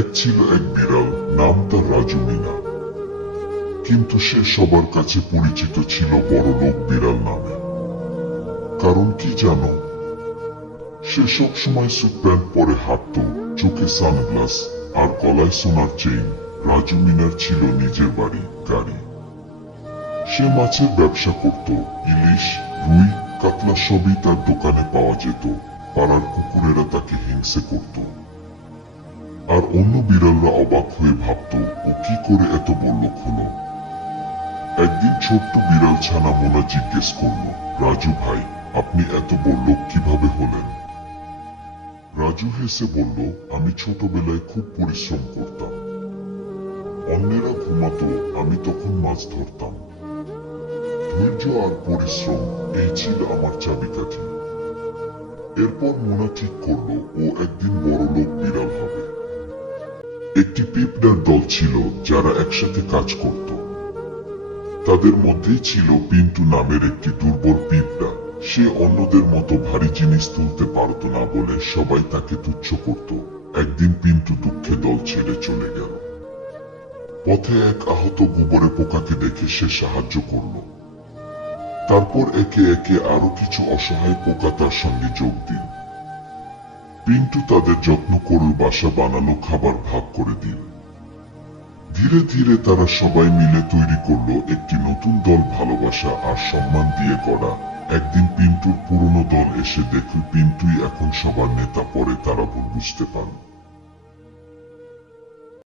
এক ছিল এক বিড়াল, নাম তার রাজু মিনা। কিন্তু সে সবার কাছে পরিচিত ছিল বড় লোক বিড়াল নামে। কারণ কি জানো? সে সবসময় স্যুট প্যান্ট পরে হাঁটত, চোখে সানগ্লাস আর গলায় সোনার চেইন। রাজু মিনার ছিল নিজের বাড়ি, গাড়ি। সে মাছের ব্যবসা করত, ইলিশ, রুই, কাতলা সবই তার দোকানে পাওয়া যেত। পাড়ার কুকুরেরা তাকে হিংসে করত, আর অন্য বিড়ালরা অবাক হয়ে ভাবত ও কি করে এত বড়লোক হলো। একদিন ছোট্ট বিড়াল ছানা মোনা জিজ্ঞেস করলো, রাজু ভাই, আপনি এত বড়লোক কিভাবে হলেন? রাজু হেসে বলল, আমি ছোটবেলায় খুব পরিশ্রম করতাম। অন্যেরা ঘুমাতো, আমি তখন মাছ ধরতাম। ধৈর্য আর পরিশ্রম, এই ছিল আমার চাবিকাঠি। এরপর মোনা ঠিক করলো ও একদিন বড় লোক বিড়াল হবে। একটি পিঁপড়ার দল ছিল যারা একসাথে কাজ করত। তাদের মধ্যেই ছিল পিন্টু নামের একটি দুর্বল পিঁপড়া। সে অন্যদের মতো ভারী জিনিস তুলতে পারত না বলে সবাই তাকে তুচ্ছ করত। একদিন পিন্টু দুঃখে দল ছেড়ে চলে গেল। পথে এক আহত গোবরে পোকাকে দেখে সে সাহায্য করল। তারপর একে একে আরো কিছু অসহায় পোকা তার সঙ্গে যোগ দিল। পিন্টু তাদের যত্ন করে বাসা বানানো, খাবার ভাগ করে দিল। ধীরে ধীরে তারা সবাই মিলে তৈরি করলো একটি নতুন দল, ভালোবাসা আর সম্মান দিয়ে গড়া। একদিন পিন্টুর পুরনো দল এসে দেখল পিন্টুই এখন সবার নেতা। পরে তারা ভুল বুঝতে পারল।